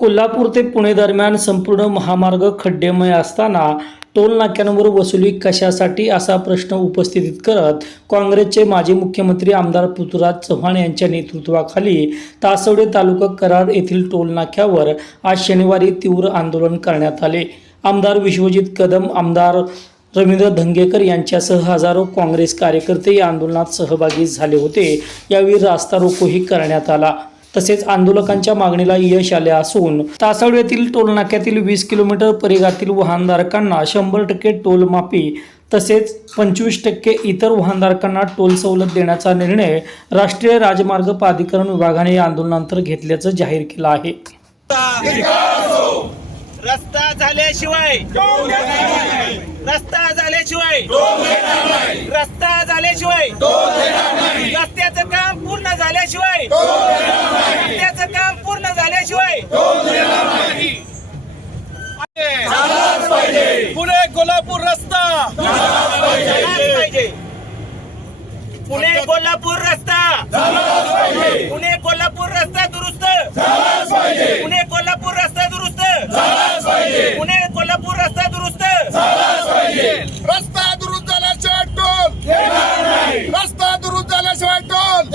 कोल्हापूर ते पुणे दरम्यान संपूर्ण महामार्ग खड्डेमय असताना टोल नाक्यांवर वसुली कशासाठी असा प्रश्न उपस्थित करत काँग्रेसचे माजी मुख्यमंत्री आमदार पृथ्वीराज चव्हाण यांच्या नेतृत्वाखाली तासवडे तालुका कराड येथील टोल नाक्यावर आज शनिवारी तीव्र आंदोलन करण्यात आले. आमदार विश्वजित कदम आमदार रवींद्र धंगेकर यांच्यासह हजारो काँग्रेस कार्यकर्ते या आंदोलनात सहभागी झाले होते. यावेळी रास्ता रोकोही करण्यात आला. तसेच आंदोलकांच्या मागणीला यश आले असून तासवड येथील टोलनाक्यातील वीस किलोमीटर परिघातील वाहनधारकांना शंभर टक्के टोल माफी तसेच पंचवीस टक्के इतर वाहनधारकांना टोल सवलत देण्याचा निर्णय राष्ट्रीय राजमार्ग प्राधिकरण विभागाने या आंदोलनानंतर घेतल्याचं जाहीर केलं आहे. रस्ता झाल्याशिवाय रस्ता झाल्याशिवाय रस्ता झाल्याशिवाय रस्त्याचं काम पूर्ण झाल्याशिवाय रस्त्याचं काम पूर्ण झाल्याशिवाय पुणे कोल्हापूर रस्ता झालाच पाहिजे पुणे कोल्हापूर रस्ता पुणे कोल्हापूर रस्ता दुरुस्त पुणे कोल्हापूर रस्ता दुरुस्त पुणे कोल्हापूर रस्ता दुरुस्त रस्ता दुरुस्त झाल्याशिवाय टोल रस्ता दुरुस्त झाल्याशिवाय टोल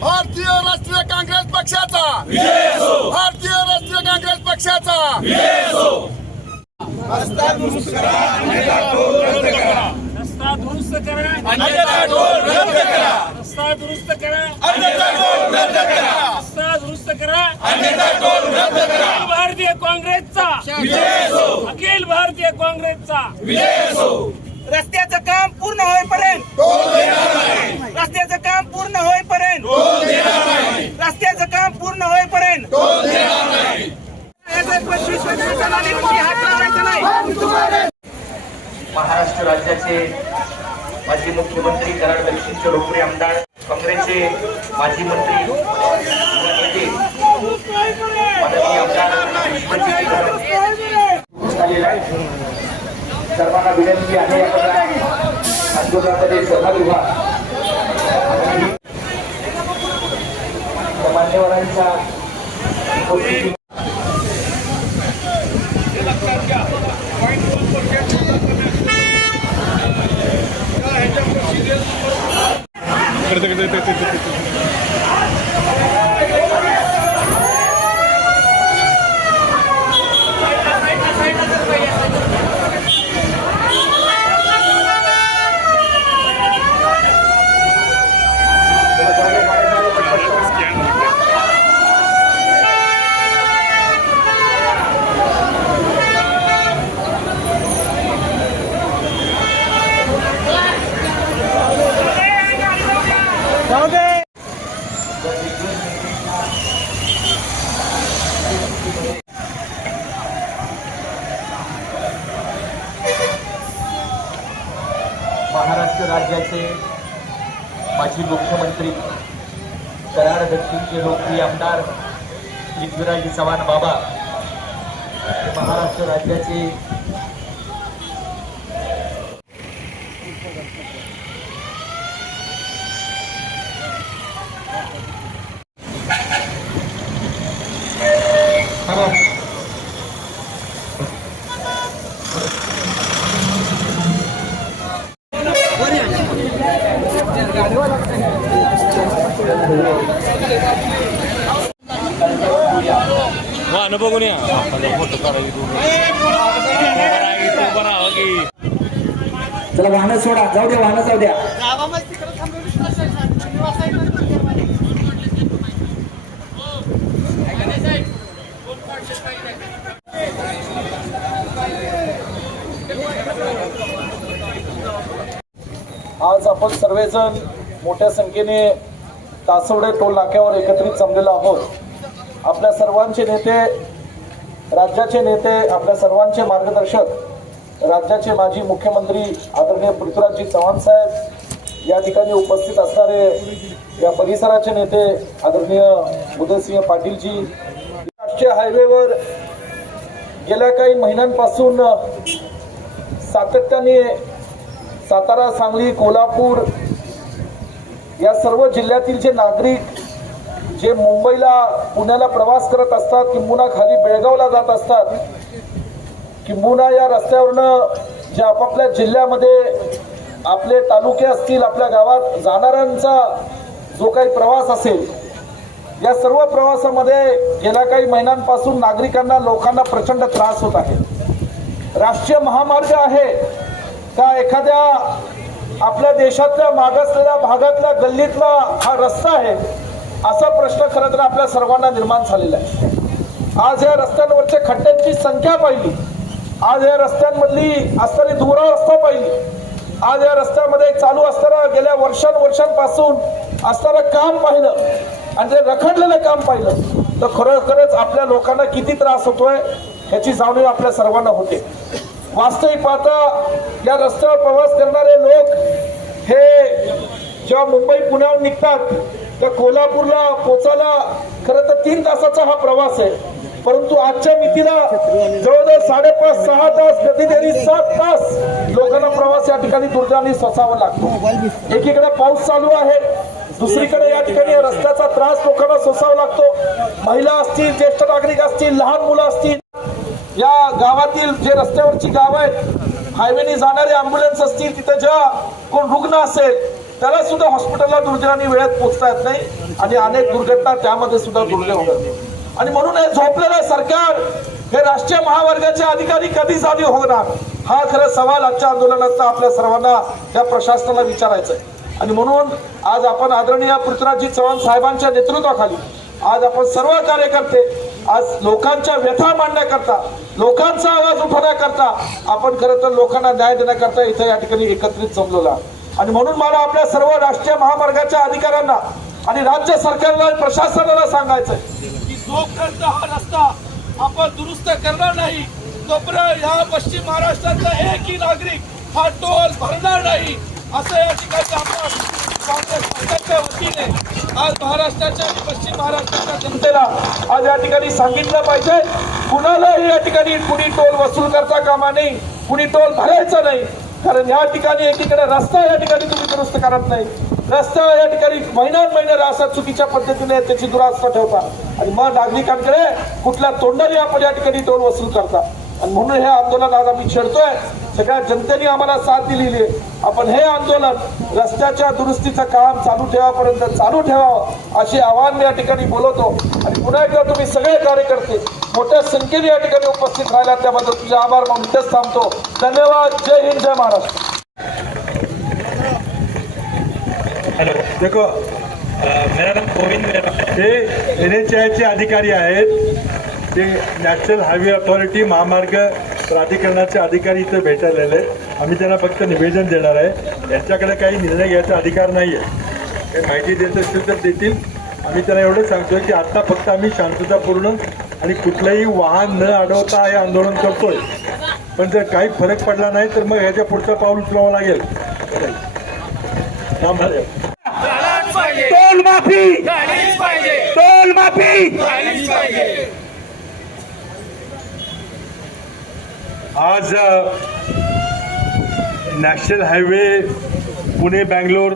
भारतीय राष्ट्रीय काँग्रेस पक्षाचा. भारतीय राष्ट्रीय काँग्रेस पक्षाचा. रस्ता दुरुस्त करा अन्यथा टोल रद्द करा. रस्ता दुरुस्त करा. अन्यथा टोल रद्द करा. रस्ता दुरुस्त करा. अन्यथा टोल रद्द करा. अखिल भारतीय काँग्रेसचा. विजय असो अखिल भारतीय काँग्रेसचा. विजय असो रस्त्याचं काम पूर्ण होईपर्यंत. टोल देणार नाही. रस्त्याचं काम पूर्ण होईपर्यंत. टोल देणार नाही. रस्त्याचं काम पूर्ण होईपर्यंत नाही. महाराष्ट्र राज्याचे माजी मुख्यमंत्री कराड दक्षिणचे लोकप्रिय आमदार काँग्रेसचे माजी मंत्री माननीय आमदार. सर्वांना विनंती आहे आपण आंदोलनामध्ये सहभागी व्हा आणि त्या मान्यवरांच्या उपस्थिती महाराष्ट्र राज्याचे माजी मुख्यमंत्री कराड दक्षिणचे लोकप्रिय आमदार पृथ्वीराज चव्हाण बाबा हे महाराष्ट्र राज्याचे चला वाहनं सोडा जाऊ द्या वाहनं जाऊ द्या आज सगळेजण मोठ्या संख्येने तासवडे टोल नाक्यावर एकत्रित जमलेलो आहोत. आपल्या सर्वांचे नेते राज्याचे नेते आपल्या सर्वांचे मार्गदर्शक राज्याचे माजी मुख्यमंत्री आदरणीय पृथ्वीराजजी चव्हाण साहेब या ठिकाणी उपस्थित असणारे या परिसराचे नेते आदरणीय उदयसिंह पाटीलजी. राष्ट्रीय हायवेवर गेल्या काही महिन्यांपासून सातत्याने सातारा सांगली कोल्हापूर या सर्व जिल्ह्यातील जे नागरिक जे मुंबईला पुण्याला प्रवास करत असतात किंबुना खाली बेळगावला जात असतात किंबुना या रस्त्यावरनं जे आपापल्या जिल्ह्यामध्ये आपले तालुके असतील आपल्या गावात जाणाऱ्यांचा जो काही प्रवास असेल या सर्व प्रवासामध्ये गेल्या काही महिन्यांपासून नागरिकांना लोकांना प्रचंड त्रास होत आहे. राष्ट्रीय महामार्ग आहे का एखाद्या आपल्या देशातल्या मागासलेल्या भागातल्या गल्लीतला हा रस्ता आहे असा प्रश्न खरं तर आपल्या सर्वांना निर्माण झालेला आहे. आज या रस्त्यांवरच्या खड्ड्यांची संख्या पाहिली. आज या रस्त्यांमधली असणारी दुरा रस्ता पाहिली. आज या रस्त्यामध्ये चालू असताना गेल्या वर्षानुवर्षांपासून असणारं काम पाहिलं आणि ते रखडलेलं काम पाहिलं तर खरोखरच आपल्या लोकांना किती त्रास होतोय ह्याची जाणीव आपल्या सर्वांना होते. वास्तविक पाहता या रस्त्यावर प्रवास करणारे लोक हे जेव्हा मुंबई पुण्याहून निघतात त्या कोल्हापूरला पोचायला खरं तर तीन तासाचा हा प्रवास आहे. परंतु आजच्या मितीला जवळजवळ साडेपाच सहा तास कधीतरी सात तास लोकांना प्रवास या ठिकाणी दुर्जाने सोसावा लागतो. एकीकडे पाऊस चालू आहे दुसरीकडे या ठिकाणी रस्त्याचा त्रास लोकांना सोसावा लागतो. महिला असतील ज्येष्ठ नागरिक असतील लहान मुलं असतील या गावातील जे रस्त्यावरची गाव आहेत हायवेने जाणारे अँब्युलन्स असतील तिथे ज्या कोण रुग्ण असेल त्याला सुद्धा हॉस्पिटलला दुर्जनाने वेळेत पोहोचता येत नाही आणि अनेक दुर्घटना त्यामध्ये सुद्धा दुर्दैव होतात. आणि म्हणून हे झोपलेलं सरकार हे राष्ट्रीय महामार्गाचे अधिकारी कधी जागी होणार? हा खरं सवाल आजच्या आंदोलनात आपल्या सर्वांना त्या प्रशासनाला विचारायचा आहे. आणि म्हणून आज आपण आदरणीय पृथ्वीराजजी चव्हाण साहेबांच्या नेतृत्वाखाली आज आपण सर्व कार्यकर्ते आज लोकांच्या व्यथा मांडण्याकरता लोकांचा आवाज उठवण्याकरता आपण खरं तर लोकांना न्याय देण्याकरता इथं या ठिकाणी एकत्रित जमलेला आणि म्हणून मला आपल्या सर्व राष्ट्रीय महामार्गाच्या अधिकाऱ्यांना आणि राज्य सरकारला आणि प्रशासनाला सांगायचं की जोपर्यंत हा रस्ता आपण दुरुस्त करणार नाही तोपर्यंत या पश्चिम महाराष्ट्रातला एकही नागरिक हा टोल भरणार नाही. असं या ठिकाणी आपण काँग्रेस पक्षाच्या वतीने आज महाराष्ट्राच्या आणि पश्चिम महाराष्ट्राच्या जनतेला आज या ठिकाणी सांगितलं पाहिजे. कुणालाही या ठिकाणी कुणी टोल वसूल करता कामा नाही कुणी टोल भरायचा नाही. कारण या ठिकाणी एकीकडे रस्ता या ठिकाणी तुम्ही दुरुस्त करत नाही. रस्ता या ठिकाणी महिन्यान महिने असा चुकीच्या पद्धतीने त्याची दुरावस्था ठेवता. आणि मग नागरिकांकडे कुठल्या तोंडाने आपण या ठिकाणी टोल वसूल करता. आणि म्हणून हे आंदोलन आज आम्ही छेडतोय. सगळ्या जनतेने आम्हाला साथ दिलेली आहे. आपण हे आंदोलन रस्त्याच्या दुरुस्तीचं काम चालू ठेवापर्यंत चालू ठेवावं अशी आव्हान या ठिकाणी बोलवतो. आणि पुन्हा एकदा तुम्ही सगळे कार्यकर्ते मोठ्या संख्येने या ठिकाणी उपस्थित राहिला त्याबद्दल तुझे आभार मानून इथेच थांबतो. धन्यवाद. जय हिंद जय महाराष्ट्र. देखो अ, मेरा नाम गोविंद मेहरा हे। एन एच आयचे अधिकारी आहेत. ते नॅशनल हायवे अथॉरिटी महामार्ग प्राधिकरणाचे अधिकारी इथे भेटायला आले आम्ही त्यांना फक्त निवेदन देणार आहे. यांच्याकडे काही निर्णय घ्यायचा अधिकार नाही आहे काही माहिती देत असतील तर देतील. आम्ही त्यांना एवढं सांगतोय की आत्ता फक्त आम्ही शांततापूर्ण आणि कुठलंही वाहन न अडवता हे आंदोलन करतोय. पण जर काही फरक पडला नाही तर मग ह्याच्या पुढचं पाऊल उचलावं लागेल. टोल माफी! टोल माफी! आज नॅशनल हायवे पुणे बँगलोर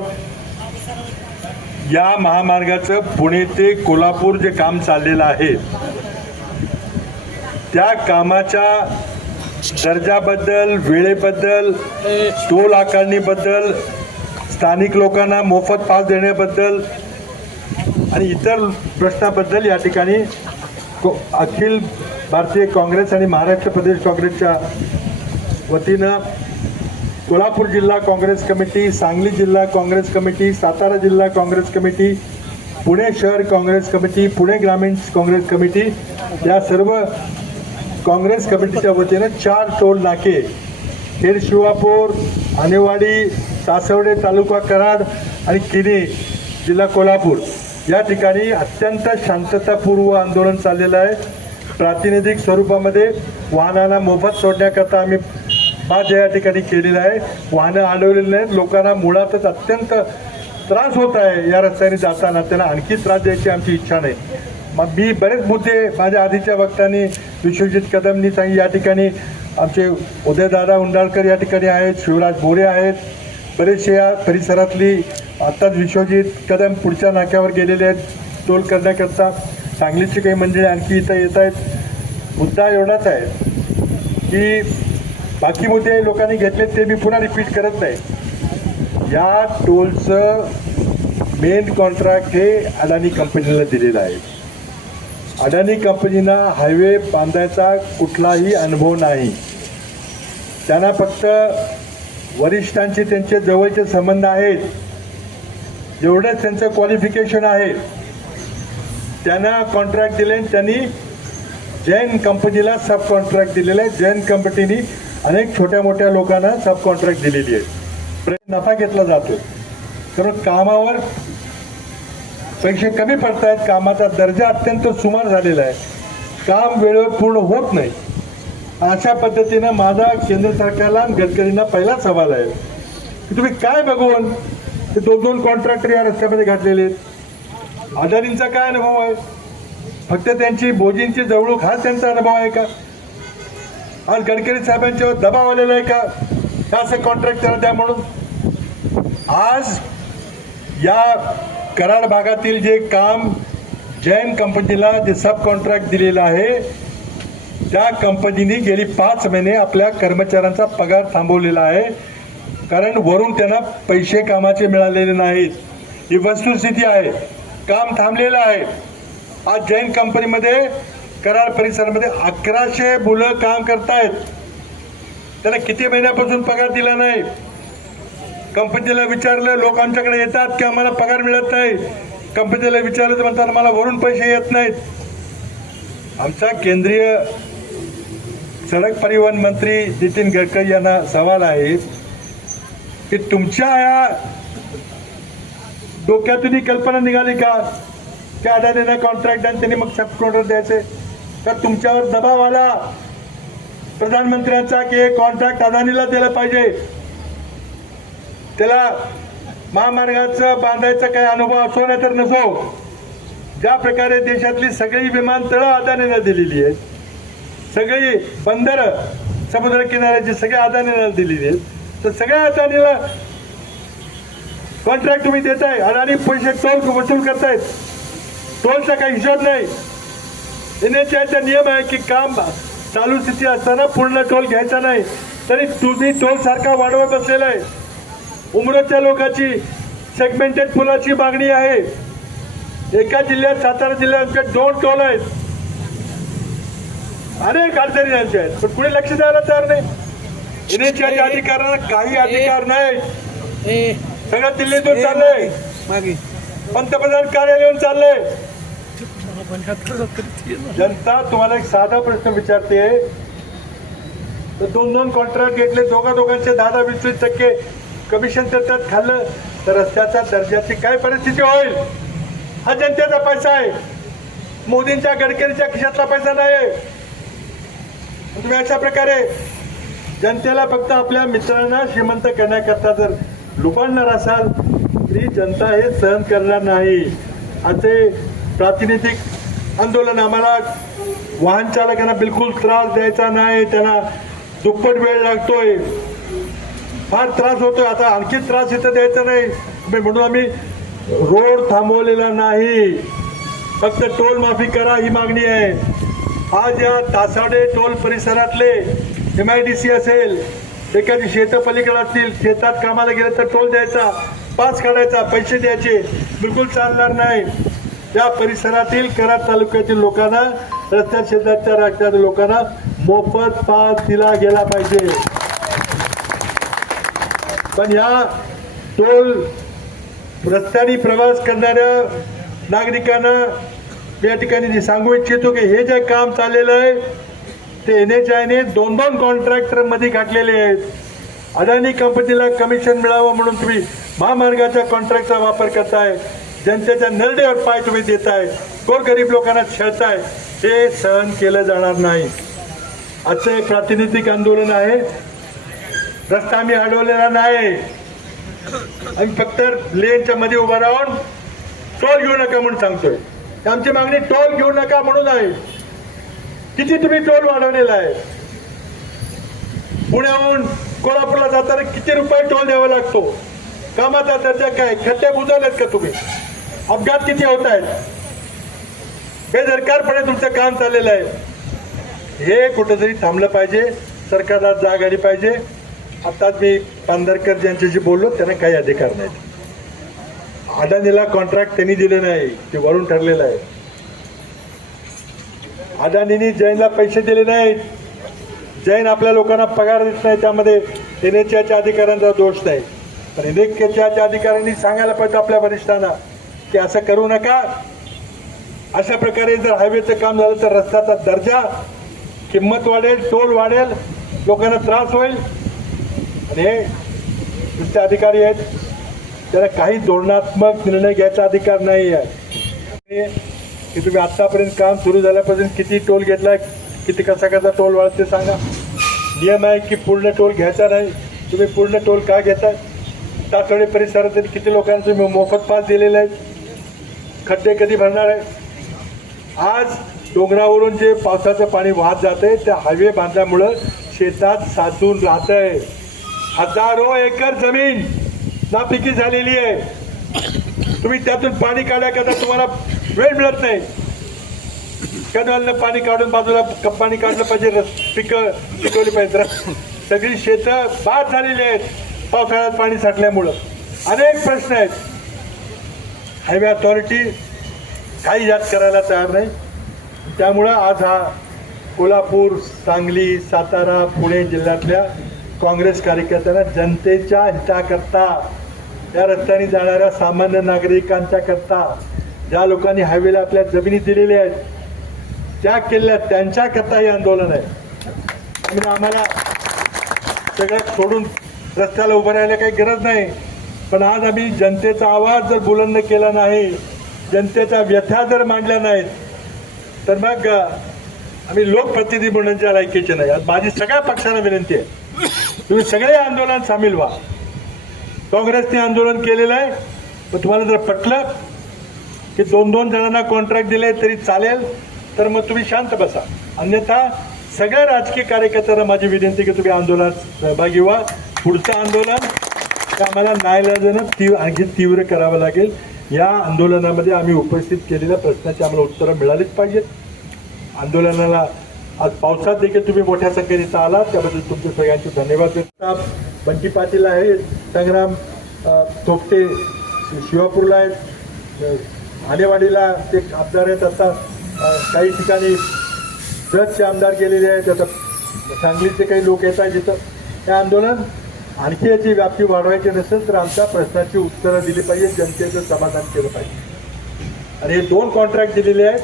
या महामार्गाचं पुणे ते कोल्हापूर जे काम चाललेलं आहे त्या कामाच्या दर्जाबद्दल वेळेबद्दल टोल आकारणीबद्दल स्थानिक लोकांना मोफत पास देण्याबद्दल आणि इतर प्रश्नाबद्दल या ठिकाणी अखिल भारतीय काँग्रेस आणि महाराष्ट्र प्रदेश काँग्रेसच्या वतीनं कोल्हापूर जिल्हा काँग्रेस कमिटी सांगली जिल्हा काँग्रेस कमिटी सातारा जिल्हा काँग्रेस कमिटी पुणे शहर काँग्रेस कमिटी पुणे ग्रामीण काँग्रेस कमिटी या सर्व काँग्रेस कमिटीच्या वतीनं चार टोल नाके खेड शिवापूर आणेवाडी तासवडे तालुका कराड आणि किने जिल्हा कोल्हापूर. या ठिकाणी अत्यंत शांततापूर्व आंदोलन चाललेलं आहे. प्रातिनिधिक स्वरूपामध्ये वाहनांना मोफत सोडण्याकरता आम्ही बाध्य या ठिकाणी केलेलं आहे. वाहनं अडवलेली नाहीत. लोकांना मुळातच अत्यंत त्रास होत आहे या रस्त्याने जाताना. त्यांना आणखी त्रास द्यायची आमची इच्छा नाही. मग मी बरेच मुद्दे माझ्या आधीच्या वक्तांनी विश्वजित कदमनी सांगितले. या ठिकाणी आमचे उदयदादा उंडाळकर या ठिकाणी आहेत शिवराज बोरे आहेत. बरेचसे या परिसरातली आत्ताच विश्वजित कदम पुढच्या नाक्यावर गेलेले आहेत. टोल करण्याकरता सांगलीची काही मंडळी आणखी इथं येत आहेत. मुद्दा एवढाच आहे की बाकी मुद्दे लोकांनी घेतले ते मी पुन्हा रिपीट करत नाही. या टोलचं मेन कॉन्ट्रॅक्ट हे अडाणी कंपनीला दिलेलं आहे. अडाणी कंपनीना हायवे बांधायचा कुठलाही अनुभव नाही. त्यांना फक्त वरिष्ठांचे त्यांचे जवळचे संबंध आहेत. जेवढंच त्यांचं क्वालिफिकेशन आहे त्यांना कॉन्ट्रॅक्ट दिले आणि त्यांनी जैन कंपनीला सब कॉन्ट्रॅक्ट दिलेला आहे. जैन कंपनीने अनेक छोट्या मोठ्या लोकांना सब कॉन्ट्रॅक्ट दिलेली आहे. नफा घेतला जातो कारण कामावर पैसे कमी पडत आहेत कामाचा दर्जा अत्यंत सुमार झालेला आहे. काम वेळेवर पूर्ण होत नाही. अशा पद्धतीनं माझा केंद्र सरकारला आणि गडकरींना पहिला सवाल आहे. की तुम्ही काय बघून ते दोन दोन कॉन्ट्रॅक्टर या रस्त्यामध्ये घातलेले आहेत. अदानींचा काय अनुभव आहे? फक्त त्यांची बोजींची जवळूक हाच त्यांचा अनुभव आहे का? आज गडकरी साहेबांच्यावर दबाव आलेला आहे का? त्या असं कॉन्ट्रॅक्ट त्याला द्या म्हणून? आज या कराड भागातील जे काम जैन कंपनीला जे सब कॉन्ट्रॅक्ट दिलेलं आहे त्या कंपनीने गेली पाच महिने आपल्या कर्मचाऱ्यांचा पगार थांबवलेला आहे. कारण वरून त्यांना पैसे कामाचे मिळालेले नाहीत. ही वस्तुस्थिती आहे. काम थांबलेलं आहे. आज जैन कंपनीमध्ये कराड परिसरामध्ये अकराशे मुलं काम करतायत. त्यांना किती महिन्यापासून पगार दिला नाही? कंपनीला विचारलं लोक आमच्याकडे येतात की आम्हाला पगार मिळत नाही? कंपनीला विचारलं तर म्हणतात मला वरून पैसे येत नाहीत. आमचा केंद्रीय सडक परिवहन मंत्री नितीन गडकरी यांना सवाल आहे की तुमच्या या डोक्यातून ही कल्पना निघाली का? त्या अदानीला कॉन्ट्रॅक्ट आणि त्यांनी मग सब कॉन्ट्रॅक्ट द्यायचे. तर तुमच्यावर दबाव आला. प्रधानमंत्र्यांचा की कॉन्ट्रॅक्ट अदानीला दिलं पाहिजे. त्याला महामार्गाचं बांधायचा काही अनुभव असो नाही तर नसो. ज्या प्रकारे देशातली सगळी विमानतळं अदानीनं दिलेली आहेत सगळी बंदर समुद्र किनाऱ्याची सगळ्या अदानीला दिलेली आहेत तर सगळ्या अदानीला कॉन्ट्रॅक्ट तुम्ही देताय अदानी पैसे टोल वसूल करतायत. टोलचा काही हिशोब नाही. एनएचआयचा नियम आहे की काम चालू स्थिती असताना पूर्ण टोल घ्यायचा नाही. तरी तुम्ही टोल सारखा वाढवत बसलेला आहे. उमरच्या लोकांची सेगमेंटेड पुलाची मागणी आहे. एका जिल्ह्यात सातारा जिल्ह्यात आमच्या दोन टोल आहेत. अनेक अडचणी यांच्या आहेत. पण कुणी लक्ष द्यायला तयार नाही. एनएचआयच्या अधिकाऱ्यांना काही अधिकार नाही. सगळं दिल्लीतून चाललंय. पंतप्रधान कार्यालयातून चाललंय. जनता तुम्हाला एक साधा प्रश्न विचारते. तर दोन दोन कॉन्ट्रॅक्ट घेतले दोघा दोघांचे दहा दहा वीस वीस टक्के कमिशन देतात खाल्लं. तर रस्त्याच्या दर्जाची काय परिस्थिती होईल? हा जनतेचा पैसा आहे. मोदींच्या गडकरीच्या खिशातला पैसा नाही आहे तुम्ही अशा प्रकारे जनतेला फक्त आपल्या मित्रांना श्रीमंत करण्याकरता जर लुबाडणार असाल ही जनता हे सहन करणार नाही. असे प्रातिनिधिक आंदोलन आम्हाला वाहन चालकांना बिलकुल त्रास द्यायचा नाही त्यांना दुप्पट वेळ लागतोय. फार त्रास होतोय. आता आणखी त्रास इथं द्यायचा नाही. म्हणून आम्ही रोड थांबवलेला नाही. फक्त टोल माफी करा ही मागणी आहे. आज या तासाडे टोल परिसरातले एम आय डी सी असेल एखादी शेतं पलीकडे असतील शेतात कामाला गेलं तर टोल द्यायचा पास काढायचा पैसे द्यायचे बिलकुल चालणार नाही. या परिसरातील कराड तालुक्यातील लोकांना रस्त्या शेजारच्या राज्यातील लोकांना मोफत पास दिला गेला पाहिजे. पण या टोल रस्त्याने प्रवास करणाऱ्या नागरिकांना या ठिकाणी सांगू इच्छितो की हे जे काम चाललेलं आहे ते एन एच आयने दोन दोन कॉन्ट्रॅक्टरमध्ये घातलेले आहेत. अदानी कंपनीला कमिशन मिळावं म्हणून तुम्ही महामार्गाच्या कॉन्ट्रॅक्टचा वापर करताय. जनतेच्या नरडेवर पाय तुम्ही देताय. गरीब लोकांना छळताय. हे सहन केलं जाणार नाही. आजचं एक प्रातिनिधिक आंदोलन आहे. रस्ता आम्ही अडवलेला नाही. आम्ही फक्त लेनच्या मध्ये उभा राहून टोल घेऊ नका म्हणून सांगतोय. आमची मागणी टोल घेऊ नका म्हणून आहे. किती तुम्ही टोल वाढवलेला आहे? पुण्याहून कोल्हापूरला जाताना किती रुपये टोल द्यावा लागतो? कामाचा दर्जा काय? खड्डे बुजवलेत का तुम्ही? अपघात किती होत आहेत? बेदरकारपणे तुमचं काम चाललेलं आहे. हे कुठंतरी थांबलं पाहिजे. सरकारला जाग आली पाहिजे. आताच मी पांढरकर ज्यांच्याशी बोललो त्यांना काही अधिकार नाहीत. अडाणीला कॉन्ट्रॅक्ट त्यांनी दिले नाही. ते वरून ठरलेलं आहे. अदानीने जैनला पैसे दिले नाहीत. जैन आपल्या लोकांना पगार देत नाही त्यामध्ये एन एच आयच्या अधिकाऱ्यांचा दोष नाही. पण एन एच एच्या अधिकाऱ्यांनी सांगायला पाहिजे आपल्या वरिष्ठांना की असं करू नका. अशा प्रकारे जर हायवेचं काम झालं तर रस्त्याचा दर्जा किंमत वाढेल टोल वाढेल लोकांना त्रास होईल. आणि हे नुसते अधिकारी आहेत त्याला काही धोरणात्मक निर्णय घ्यायचा अधिकार नाही आहे की तुम्ही आत्तापर्यंत काम सुरू झाल्यापासून किती टोल घेतला किती कसा कसा टोल वाढत ते सांगा. नियम आहे की पूर्ण टोल घ्यायचा नाही. तुम्ही पूर्ण टोल का घेताय? तातोडे परिसरातील किती लोकांना तुम्ही मोफत पास दिलेले आहेत खड्डे कधी भरणार आहे? आज डोंगरावरून जे पावसाचं पाणी वाहत जाते त्या हायवे बांधल्यामुळं शेतात साचून राहत आहे हजारो एकर जमीन नापिकी झालेली आहे. तुम्ही त्यातून पाणी काढण्याकरता तुम्हाला वेळ मिळत नाही. कॅनलनं पाणी काढून बाजूला पाणी काढलं पाहिजे पिकं पिकवली पाहिजे सगळी शेतं बाद झालेली आहेत. पावसाळ्यात पाणी साठल्यामुळं. अनेक प्रश्न आहेत. हायवे अथॉरिटी काही याद करायला तयार नाही. त्यामुळं आज हा कोल्हापूर सांगली सातारा पुणे जिल्ह्यातल्या काँग्रेस कार्यकर्त्यांना जनतेच्या हिताकरता या रस्त्याने जाणाऱ्या सामान्य नागरिकांच्या करता ज्या लोकांनी हायवेला आपल्या जमिनी दिलेल्या आहेत त्या किल्ल्यात त्यांच्याकरता हे आंदोलन आहे. त्यामुळे आम्हाला सगळ्यात सोडून रस्त्याला उभं राहायला काही गरज नाही. पण आज आम्ही जनतेचा आवाज जर बुलंद केला नाही जनतेच्या व्यथा जर मांडल्या नाहीत तर मग आम्ही लोकप्रतिनिधी म्हणण्याच्या लायकीचे नाही. आज माझी सगळ्या पक्षांना विनंती आहे. तुम्ही सगळे आंदोलन सामील व्हा. काँग्रेसने आंदोलन केलेलं आहे पण तुम्हाला जर पटलं की दोन दोन जणांना कॉन्ट्रॅक्ट दिले तरी चालेल तर मग तुम्ही शांत बसा. अन्यथा सगळ्या राजकीय कार्यकर्त्यांना माझी विनंती की तुम्ही आंदोलनात सहभागी व्हा. पुढचं आंदोलन आम्हाला नाईलाजानं तीव्र आणखी तीव्र करावं लागेल. या आंदोलनामध्ये आम्ही उपस्थित केलेल्या प्रश्नाची आम्हाला उत्तरं मिळालीच पाहिजेत. आंदोलनाला आज पावसात देखील तुम्ही मोठ्या संख्येने इथं आलात त्याबद्दल तुमचे सगळ्यांचे धन्यवाद देतात बंटी पाटील आहे संग्राम थोपटे शिवापूरला आहेत आणेवाडीला आनेवाडीला ते आमदार आहेत आता काही ठिकाणी जतचे आमदार गेलेले आहेत. आता सांगलीचे काही लोक येत आहेत जिथं हे आंदोलन आणखी याची व्याप्ती वाढवायची नसेल तर आमच्या प्रश्नाची उत्तरं दिली पाहिजे जनतेचं समाधान केलं पाहिजे. आणि हे दोन कॉन्ट्रॅक्ट दिलेले आहेत.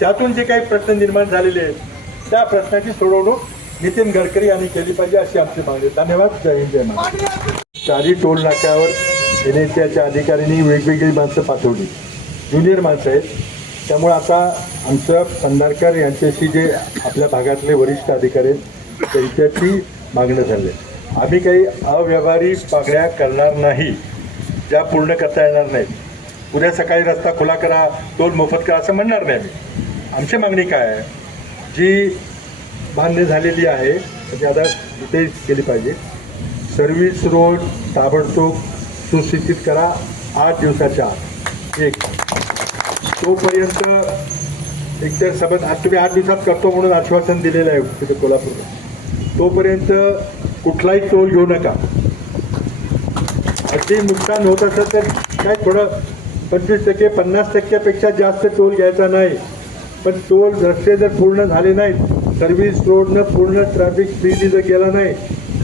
त्यातून जे काही प्रश्न निर्माण झालेले आहेत त्या प्रश्नाची सोडवणूक नितीन गडकरी यांनी केली पाहिजे अशी आमची मागणी आहे. धन्यवाद. जय हिंद जय महाराज चारी टोल नाक्यावर एन एच अधिकाऱ्यांनी वेगवेगळी माणसं पाठवली. ज्युनियर माणसं आहेत. त्यामुळे आता आमचं पंधारकर यांच्याशी जे आपल्या भागातले वरिष्ठ अधिकारी आहेत त्यांच्याशी मागणं झाली आम्ही काही अव्यवहारी मागण्या करणार नाही. ज्या पूर्ण करता येणार नाहीत. उद्या सकाळी रस्ता खुला करा टोल मोफत करा असं म्हणणार नाही आम्ही. आमची मागणी काय आहे? जी बांधणी झालेली आहे म्हणजे आता इथे केली पाहिजे. सर्व्हिस रोड ताबडतोब सुशिक्षित करा. आठ दिवसाच्या आत. एक. तोपर्यंत एकतर सबंध आज तुम्ही आठ दिवसात करतो म्हणून आश्वासन दिलेलं आहे तिथे कोल्हापूरला. तोपर्यंत कुठलाही टोल घेऊ नका. अगदी नुकसान होत असेल तर काय थोडं पंचवीस टक्के पन्नास टक्क्यापेक्षा जास्त टोल घ्यायचा नाही. पण टोल रस्ते जर पूर्ण झाले नाहीत सर्व्हिस रोडनं पूर्ण ट्रॅफिक फ्रीली जर गेला नाही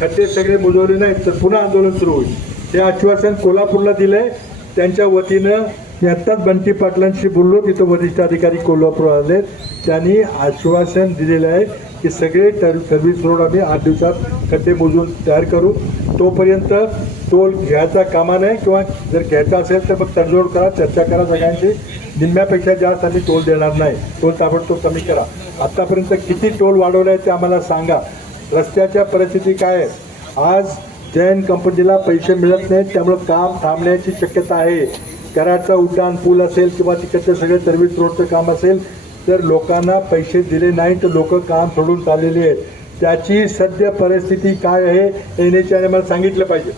खड्डे सगळे बुजवले नाहीत तर पुन्हा आंदोलन सुरू होईल. हे आश्वासन कोल्हापूरला दिलंय. त्यांच्या वतीनं मी आत्ताच बंटी पाटलांशी बोललो तिथं वरिष्ठ अधिकारी कोल्हापूर आले. त्यांनी आश्वासन दिलेलं आहे की सगळे टर सर्व्हिस रोड आम्ही आठ दिवसात खड्डे मोजून तयार करू. तोपर्यंत टोल घ्यायचा कामा नाही किंवा जर घ्यायचा असेल तर मग तडजोड करा चर्चा करा सगळ्यांची निम्म्यापेक्षा जास्त आम्ही टोल देणार नाही. टोल ताबडतोब कमी करा. आत्तापर्यंत किती टोल वाढवले आहे ते आम्हाला सांगा. रस्त्याच्या परिस्थिती काय आहे? आज जैन कंपनीला पैसे मिळत नाहीत त्यामुळं काम थांबण्याची शक्यता आहे. कराडचा उड्डाण पूल असेल किंवा तिकडचं सगळे सर्व्हिस रोडचं काम असेल तर लोकांना पैसे दिले नाही तर लोक काम सोडून चाललेली आहेत. त्याची सद्य परिस्थिती काय आहे एन एच आयने मला सांगितलं पाहिजे.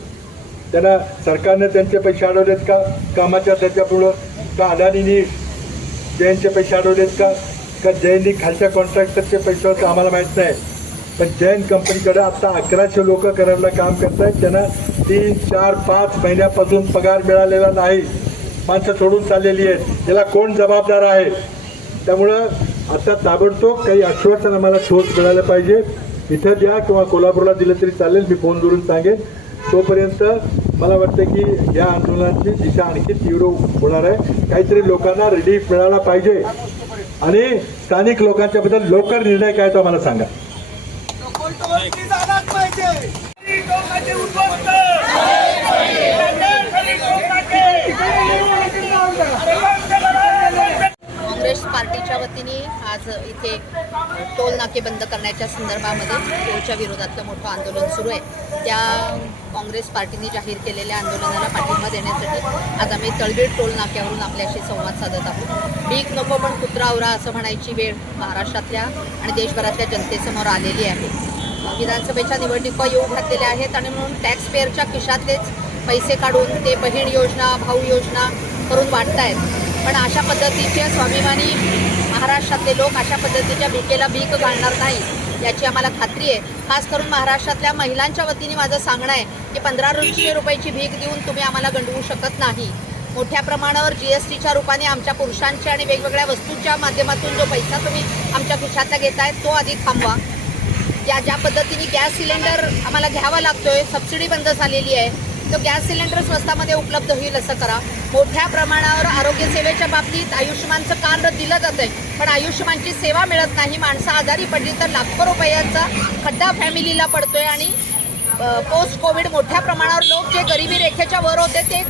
त्यांना सरकारनं त्यांचे पैसे अडवलेत का? कामाच्या त्याच्यापुढं का अदानीनी जैनचे पैसे अडवलेत का? का जैननी खालच्या कॉन्ट्रॅक्टरचे पैसे होते आम्हाला माहीत नाही. पण जैन कंपनीकडे आता अकराशे लोक करायला काम करत आहेत त्यांना तीन चार पाच महिन्यापासून पगार मिळालेला नाही. माणसं सोडून चाललेली आहेत. याला कोण जबाबदार आहे? त्यामुळं आता ताबडतोब काही आश्वासन आम्हाला शोध मिळालं पाहिजे. इथं द्या किंवा कोल्हापूरला दिलं तरी चालेल. मी फोन फोनवरून सांगेन. तोपर्यंत मला वाटतं की या आंदोलनाची दिशा आणखी तीव्र होणार आहे. काहीतरी लोकांना रिलीफ मिळाला पाहिजे. आणि स्थानिक लोकांच्या बद्दल लवकर निर्णय काय तो मला सांगा. पार्टीच्या वतीने आज इथे टोल नाके बंद करण्याच्या संदर्भामध्ये टोलच्या विरोधातलं मोठं आंदोलन सुरू आहे. त्या काँग्रेस पार्टीने जाहीर केलेल्या आंदोलनाला पाठिंबा देण्यासाठी आज आम्ही तळबीड टोल नाक्यावरून आपल्याशी संवाद साधत आहोत. भीक नको पण कुत्रा आवरा असं म्हणायची वेळ महाराष्ट्रातल्या आणि देशभरातल्या जनतेसमोर आलेली आहे. विधानसभेच्या निवडणुका येऊ घातलेल्या आहेत आणि म्हणून टॅक्स पेअरच्या खिशातलेच पैसे काढून ते बहीण योजना भाऊ योजना करून वाटतायत. पण अशा पद्धतीचे स्वाभिमानी महाराष्ट्रातले लोक अशा पद्धतीच्या भीकेला भीक घालणार नाही याची आम्हाला खात्री आहे. खास करून महाराष्ट्रातल्या महिलांच्या वतीने माझं सांगणं आहे की पंधराशे रुपयाची भीक देऊन तुम्ही आम्हाला गंडवू शकत नाही. मोठ्या प्रमाणावर जी एस टीच्या रूपाने आमच्या पुरुषांच्या आणि वेगवेगळ्या वस्तूंच्या माध्यमातून जो पैसा तुम्ही आमच्या खिशातला घेताय तो आधी थांबवा. ज्या ज्या पद्धतीने गॅस सिलेंडर आम्हाला घ्यावा लागतोय सबसिडी बंद झालेली आहे तर गॅस सिलेंडर स्वस्तामध्ये उपलब्ध होईल असं करा. मोठ्या प्रमाणावर आरोग्य सेवेच्या बाबतीत आयुष्यमानचं कार्ड दिलं जातंय. पण आयुष्यमानची सेवा मिळत नाही. माणसं आजारी पडली तर लाखो रुपयांचा खड्डा फॅमिलीला पडतोय आणि पोस्ट कोविड मोठ्या प्रमाणावर लोक जे गरिबी रेखेच्या वर होते ते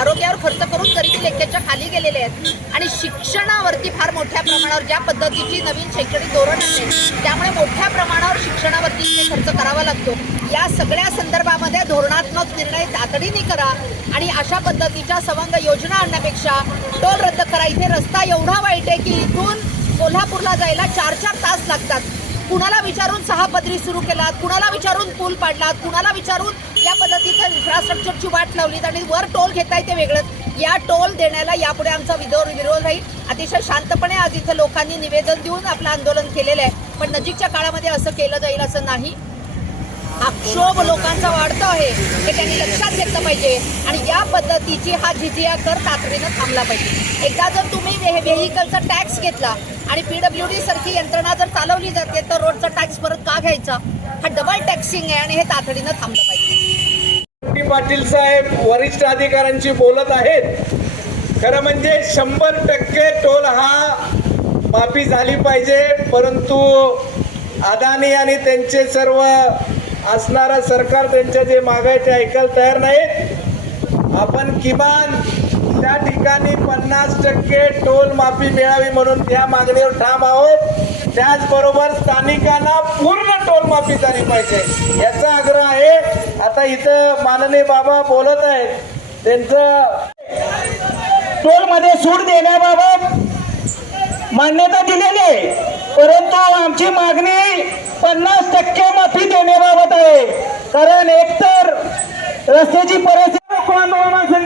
आरोग्यावर खर्च करून गरिबी रेखेच्या खाली गेलेले आहेत. आणि शिक्षणावरती फार मोठ्या प्रमाणावर ज्या पद्धतीची नवीन शैक्षणिक धोरण आहे त्यामुळे मोठ्या प्रमाणावर शिक्षणावरती खर्च करावा लागतो. या सगळ्या संदर्भामध्ये धोरणात्मक निर्णय तातडीने करा आणि अशा पद्धतीच्या सवंग योजना आणण्यापेक्षा टोल रद्द करा. इथे रस्ता एवढा वाईट आहे की इथून कोल्हापूरला जायला चार चार तास लागतात. कुणाला विचारून सहा पदरी सुरू केलात? कुणाला विचारून पूल पाडलात? कुणाला विचारून या पद्धतीचं इन्फ्रास्ट्रक्चरची वाट लावलीत आणि वर टोल घेताय ते वेगळंच. या टोल देण्याला यापुढे आमचा विरोध विरोध राहील. अतिशय शांतपणे आज इथं लोकांनी निवेदन देऊन आपलं आंदोलन केलेलं आहे. पण नजीकच्या काळामध्ये असं केलं जाईल असं नाही. हा क्षोभ लोकांचा वाढतो आहे हे त्यांनी लक्षात घेतलं पाहिजे. आणि या पद्धतीची हा झिजिया कर तातडीनं थांबला पाहिजे. एकदा जर तुम्ही व्हेकलचा टॅक्स घेतला आणि पीडब्ल्यू डी सारखी यंत्रणा जर चालवली जाते तर रोडचा टॅक्स परत का घ्यायचा? हा डबल टॅक्सिंग आहे आणि हे तातडीनं थांबलं पाहिजे. पाटील साहेब वरिष्ठ अधिकाऱ्यांशी बोलत आहेत. खरं म्हणजे शंभर टक्के टोल हा माफी झाली पाहिजे परंतु अदानी आणि त्यांचे सर्व असणारं सरकार त्यांच्या जे मागायचे ऐकायला तयार नाहीत आपण किमान त्या ठिकाणी पन्नास टक्के टोल माफी मिळावी म्हणून त्या मागणीवर ठाम आहोत. त्याचबरोबर स्थानिकांना पूर्ण टोल माफी झाली पाहिजे. याचा आग्रह आहे. आता इथं माननीय बाबा बोलत आहेत. त्यांचं टोलमध्ये सूट देण्याबाबत मान्यता दिलेली आहे. परंतु आमची मागणी पन्नास टक्के माफी देण्याबाबत आहे कारण एकतर रस्त्याची परिस्थिती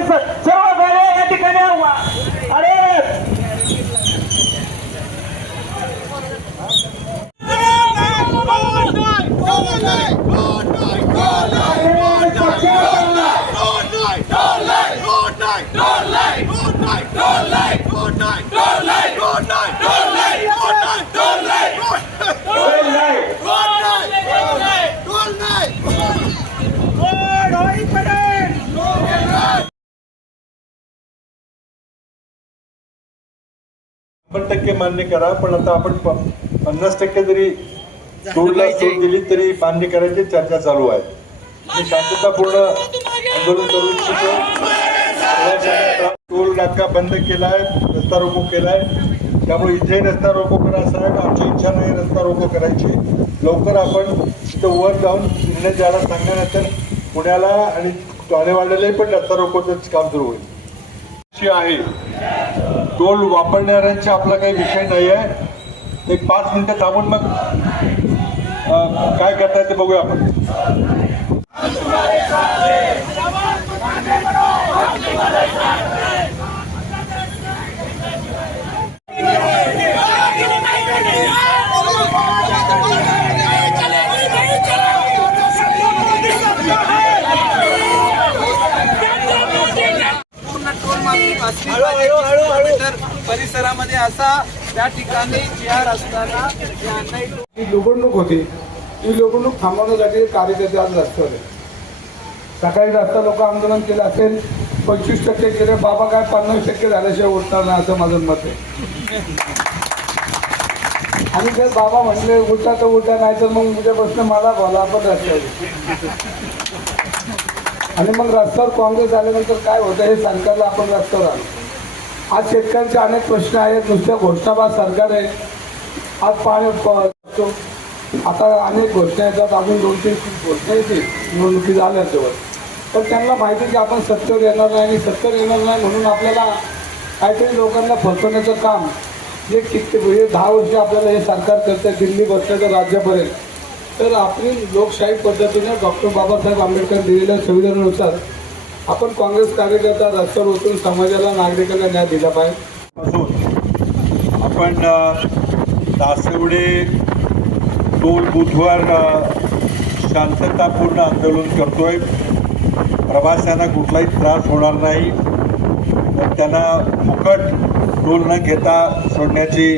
सर्व गाड्या या ठिकाणी don't अरे शंभर टक्के मान्य करा पण आता आपण पन्नास टक्के जरी दिली तरी मान्य करायची चर्चा चालू आहे. मी शांततापूर्ण आंदोलन करू इच्छितो टोल नाका बंद केलाय रस्ता रोको केलाय. त्यामुळे इथे रस्ता रोको करा असं आहे आमची इच्छा नाही रस्ता रोको करायची. लवकर आपण तिथं वर जाऊन निर्णय द्यायला सांगण्यानंतर पुण्याला आणि ठाणेवाड्यालाही पण रस्ता रोकोचं काम सुरू होईल. अशी आहे. टोल वापरणाऱ्यांचा आपला काही विषय नाही आहे एक पाच मिनटं थांबून मग काय करता ते बघूया आपण. शहरामध्ये असा त्या ठिकाणी जी असताना ही निवडणूक होती. ही निवडणूक थांबवण्यासाठी कार्यकर्ते आज रस्त्यावर सकाळी रस्ता लोक आंदोलन केलं असेल पंचवीस टक्के केले बाबा काय पन्नास टक्के झाल्याशिवाय उठणार नाही असं माझं मत आहे. आणि जर बाबा म्हटले उलटा तर उठा नाही तर मग उद्यापासून मला बोला आपण रस्त्यावर आणि मग रस्त्यावर काँग्रेस आल्यानंतर काय होतं हे सरकारला आपण रस्त्यावर आलो. आज शेतकऱ्यांचे अनेक प्रश्न आहेत. नुसत्या घोषणाबाद सरकार आहे. आज पाणी असतो. आता अनेक घोषणा येतात. अजून दोन तीन घोषणा येतील. निवडणुकी झाल्याच्यावर पण त्यांना माहिती की आपण सत्तेवर येणार नाही आणि सत्तेवर येणार नाही म्हणून आपल्याला काहीतरी लोकांना फसवण्याचं काम जे किती म्हणजे दहा वर्ष आपल्याला हे सरकार करतं दिल्ली बसलं राज्यापर्यंत तर आपली लोकशाही पद्धतीने डॉक्टर बाबासाहेब आंबेडकर दिलेल्या संविधानानुसार आपण काँग्रेस कार्यकर्ता रस्त्यावर उतरून समाजाला नागरिकांना न्याय दिला पाहिजे. आपण दासवडे टोल बूथवर शांततापूर्ण आंदोलन करतोय. प्रवाशांना कुठलाही त्रास होणार नाही. तर त्यांना फुकट टोल न घेता सोडण्याची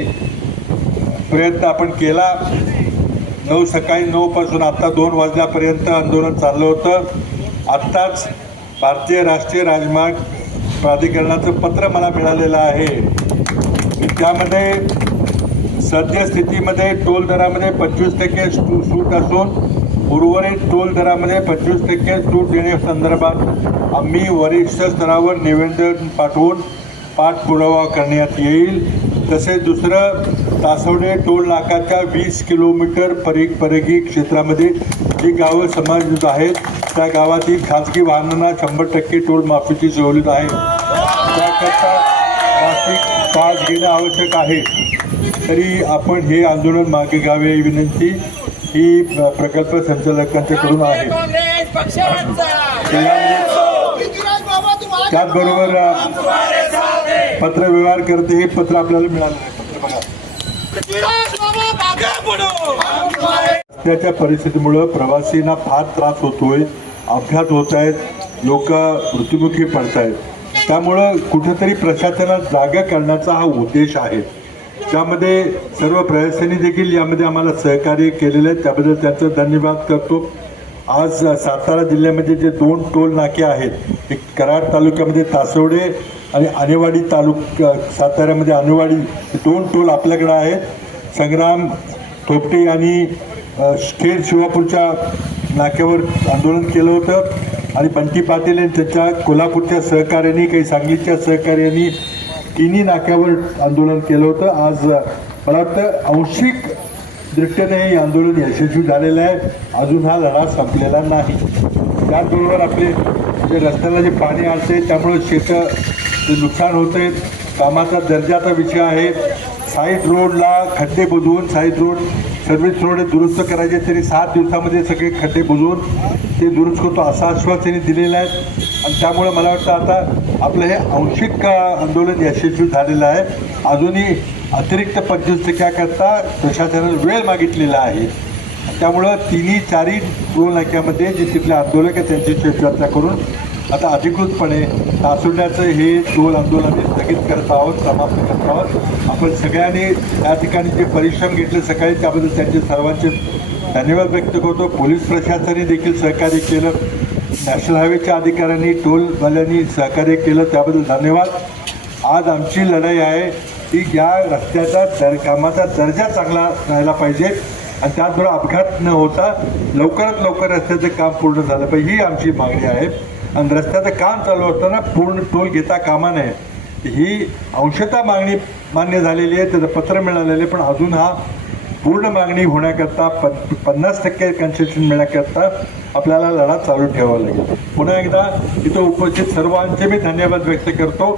प्रयत्न आपण केला. नऊ सकाळी नऊपासून आत्ता दोन वाजल्यापर्यंत आंदोलन चाललं होतं. आत्ताच भारतीय राष्ट्रीय राजमार्ग प्राधिकरणाचं पत्र मला मिळालेलं आहे. की त्यामध्ये सद्यस्थितीमध्ये टोल दरामध्ये पंचवीस टक्के सू- सूट असून उर्वरित टोल दरामध्ये पंचवीस टक्के सूट देण्यासंदर्भात आम्ही वरिष्ठ स्तरावर निवेदन पाठवून पाठपुरावा करण्यात येईल. तसेच दुसरं तासवडे टोल नाकाच्या वीस किलोमीटर परि परिघी क्षेत्रामध्ये जी गावं समाविष्ट आहेत त्या गावातील खाजगी वाहनांना शंभर टक्के टोल माफीची सवलत आहे. त्याकरता ट्रॅफिक पास घेणं आवश्यक आहे. तरी आपण हे आंदोलन मागे घ्यावे ही विनंती ही प्र- प्रकल्प संचालकांच्याकडून आहे. त्याचबरोबर पत्रव्यवहार करते हे पत्र आपल्याला मिळालं नाही. पत्र बघा. रस्त्याच्या परिस्थितीमुळं प्रवासींना फार त्रास होतोय अपघात होत आहेत लोक मृत्युमुखी पडत आहेत त्यामुळं कुठेतरी प्रशासनात जागा करण्याचा हा उद्देश आहे. त्यामध्ये सर्व प्रवाशांनी देखील यामध्ये आम्हाला सहकार्य केलेलं आहे. त्याबद्दल त्यांचं धन्यवाद करतो. आज सातारा जिल्ह्यामध्ये जे दोन टोल नाके आहेत एक कराड तालुक्यामध्ये तासवडे आणि आणेवाडी तालुका साताऱ्यामध्ये आणेवाडी दोन टोल आपल्याकडे आहेत संग्राम थोपटे यांनी खेड शिवापूरच्या नाक्यावर आंदोलन केलं होतं. आणि बंटी पाटील यांनी त्याच्या कोल्हापूरच्या सहकार्याने काही सांगलीच्या सहकार्याने तिन्ही नाक्यावर आंदोलन केलं होतं. आज मला वाटतं आंशिक दृष्टीने हे आंदोलन यशस्वी झालेलं आहे. अजून हा लढा संपलेला नाही. त्याचबरोबर आपले जे रस्त्याला जे पाणी असते त्यामुळे शेतं ते नुकसान होते कामाचा दर्जाचा विषय आहे. साईड रोडला खड्डे बुजवून साईड रोड सर्व्हिस रोड दुरुस्त करायचे तरी सात दिवसामध्ये सगळे खड्डे बुजवून ते दुरुस्त करतो असं आश्वासने दिलेलं आहे. आणि त्यामुळे मला वाटतं आता आपलं हे आंशिक आंदोलन यशस्वी झालेलं आहे. अजूनही अतिरिक्त पंचवीस टक्क्याकरता प्रशासनाने वेळ मागितलेला आहे. त्यामुळं तिन्ही चारही टोल नाक्यामध्ये जे तिथले आंदोलक आहेत त्यांची चर्चा करून आता अधिकृतपणे तासुंड्याचं हे टोल आंदोलन स्थगित करत आहोत समाप्त करत आहोत. आपण सगळ्यांनी या ठिकाणी जे परिश्रम घेतले सकाळी त्याबद्दल त्यांचे सर्वांचे धन्यवाद व्यक्त करतो. पोलीस प्रशासनाने देखील सहकार्य केलं. नॅशनल हायवेच्या अधिकाऱ्यांनी टोलवाल्यांनी सहकार्य केलं. त्याबद्दल धन्यवाद. आज आमची लढाई आहे की या रस्त्याचा दर कामाचा दर्जा चांगला राहायला पाहिजे आणि त्याचबरोबर अपघात न होता लवकरात लवकर रस्त्याचं काम पूर्ण झालं पाहिजे. ही आमची मागणी आहे. आणि रस्त्याचं काम चालू असताना पूर्ण टोल घेता कामा नये. ही अंशतः मागणी मान्य झालेली आहे त्याचं पत्र मिळालेलं आहे पण अजून हा पूर्ण मागणी होण्याकरता प पन्नास टक्के कन्सेशन मिळण्याकरता आपल्याला लढा चालू ठेवावा लागेल. पुन्हा एकदा इथं उपस्थित सर्वांचे मी धन्यवाद व्यक्त करतो.